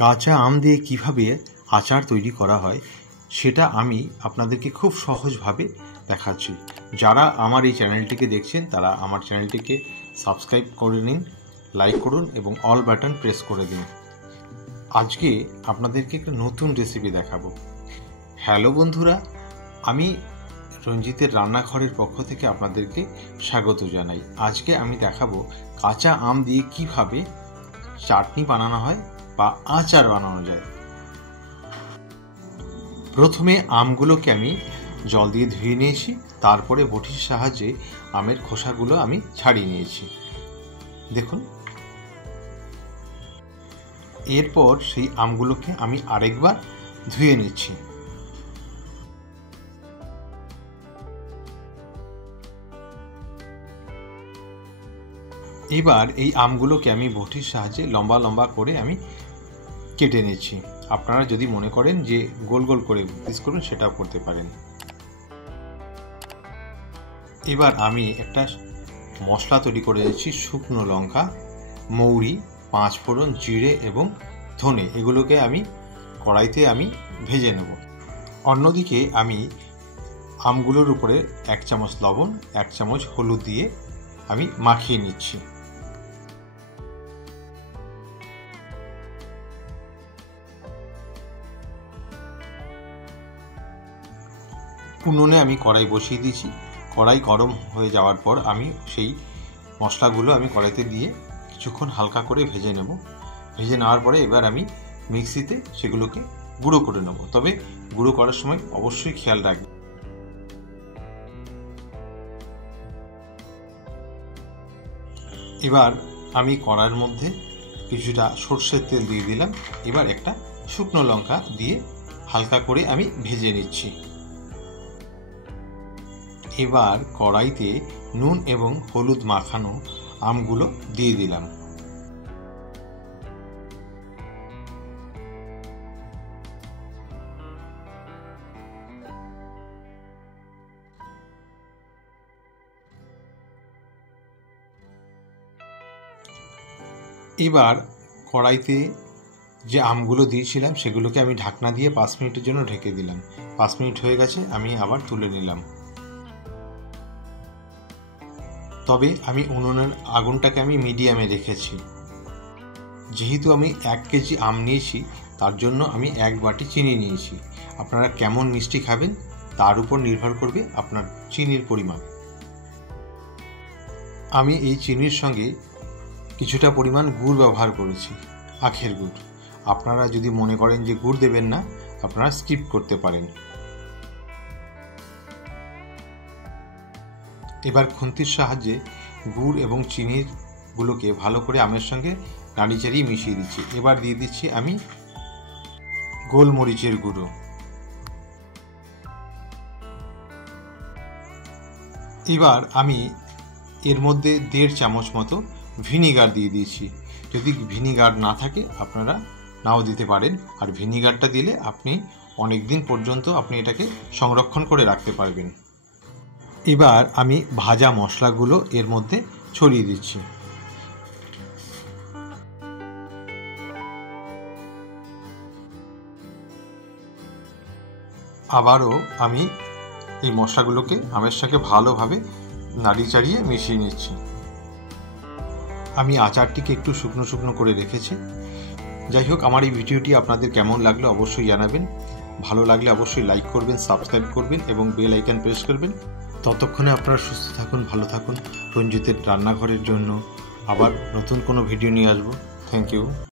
কাঁচা আম দিয়ে কিভাবে আচার তৈরি করা হয় সেটা আমি আপনাদেরকে খুব সহজভাবে দেখাচ্ছি। যারা আমার এই চ্যানেলটিকে দেখছেন তারা আমার চ্যানেলটিকে সাবস্ক্রাইব করে নিন, লাইক করুন এবং অল বাটন প্রেস করে দিন। আজকে আপনাদেরকে একটা নতুন রেসিপি দেখাবো। হ্যালো বন্ধুরা, আমি রঞ্জিতের রান্নাঘরের পক্ষ থেকে আপনাদেরকে স্বাগত জানাই। আজকে আমি দেখাবো কাঁচা আম দিয়ে কিভাবে চাটনি বানানো হয় বা আচার বানানো যায়। প্রথমে আমগুলোকে আমি জল দিয়ে ধুয়ে নিয়েছি, তারপরে বটির সাহায্যে আমের খোসাগুলো আমি ছাড়িয়ে নিয়েছি। দেখুন, এরপর সেই আমগুলোকে আমি আরেকবার ধুয়ে নিচ্ছি। এবার এই আমগুলোকে আমি বটির সাহায্যে লম্বা লম্বা করে আমি কেটে নিচ্ছি। আপনারা যদি মনে করেন যে গোল গোল করে পিস করুন, সেটাও করতে পারেন। এবার আমি একটা মশলা তৈরি করে দিচ্ছি। শুকনো লঙ্কা, মৌরি, 5 ফোড়ন, জিরে এবং ধনে, এগুলোকে আমি কড়াইতে আমি ভেজে নেব। অন্যদিকে আমি আমগুলোর উপরে 1 চামচ লবণ, 1 চামচ হলুদ দিয়ে আমি মাখিয়ে নিচ্ছি। উনুনে আমি কড়াই বসিয়ে দিয়েছি। কড়াই গরম হয়ে যাওয়ার পর আমি সেই মশলাগুলো আমি কড়াইতে দিয়ে কিছুক্ষণ হালকা করে ভেজে নেব। ভেজে নেওয়ার পরে এবার আমি মিক্সিতে সেগুলোকে গুঁড়ো করে নেব। তবে গুঁড়ো করার সময় অবশ্যই খেয়াল রাখবেন। এবার আমি কড়াইয়ের মধ্যে কিছুটা সর্ষের তেল দিয়ে দিলাম। এবার একটা শুকনো লঙ্কা দিয়ে হালকা করে আমি ভেজে নিচ্ছি। এবার কড়াইতে নুন এবং হলুদ মাখানো আমগুলো দিয়ে দিলাম। এবার কড়াইতে যে আমগুলো দিয়েছিলাম সেগুলোকে আমি ঢাকনা দিয়ে 5 মিনিটের জন্য ঢেকে দিলাম। 5 মিনিট হয়ে গেছে, আমি আবার তুলে নিলাম। তবে আমি উনুনের আগুনটাকে আমি মিডিয়ামে রেখেছি। যেহেতু আমি 1 কেজি আম নিয়েছি, তার জন্য আমি 1 বাটি চিনি নিয়েছি। আপনারা কেমন মিষ্টি খাবেন তার উপর নির্ভর করবে আপনার চিনির পরিমাণ। আমি এই চিনির সঙ্গে কিছুটা পরিমাণ গুড় ব্যবহার করেছি, আখের গুড়। আপনারা যদি মনে করেন যে গুড় দেবেন না, আপনারা স্কিপ করতে পারেন। এবার খুন্তির সাহায্যে গুড় এবং চিনির গুলোকে ভালো করে আমের সঙ্গে নাড়ি চাড়িয়ে মিশিয়ে দিচ্ছি। এবার দিয়ে দিচ্ছি আমি গোলমরিচের গুঁড়ো। এবার আমি এর মধ্যে 1.5 চামচ মতো ভিনিগার দিয়ে দিয়েছি। যদি ভিনিগার না থাকে আপনারা নাও দিতে পারেন। আর ভিনিগারটা দিলে আপনি অনেক দিন পর্যন্ত আপনি এটাকে সংরক্ষণ করে রাখতে পারবেন। এবার আমি ভাজা মশলাগুলো এর মধ্যে ছড়িয়ে দিচ্ছি। আবারও আমি এই মশলাগুলোকে আমের সঙ্গে ভালোভাবে নাড়ি চাড়িয়ে মিশিয়ে নিচ্ছি। আমি আচারটিকে একটু শুকনো শুকনো করে রেখেছি। যাই হোক, আমার এই ভিডিওটি আপনাদের কেমন লাগলো অবশ্যই জানাবেন। ভালো লাগলে অবশ্যই লাইক করবেন, সাবস্ক্রাইব করবেন এবং বেল আইকন প্রেস করবেন। ততক্ষণে আপনারা সুস্থ থাকুন, ভালো থাকুন। রঞ্জিতের রান্নাঘরের জন্য আবার নতুন কোনো ভিডিও নিয়ে আসবো। Thank you.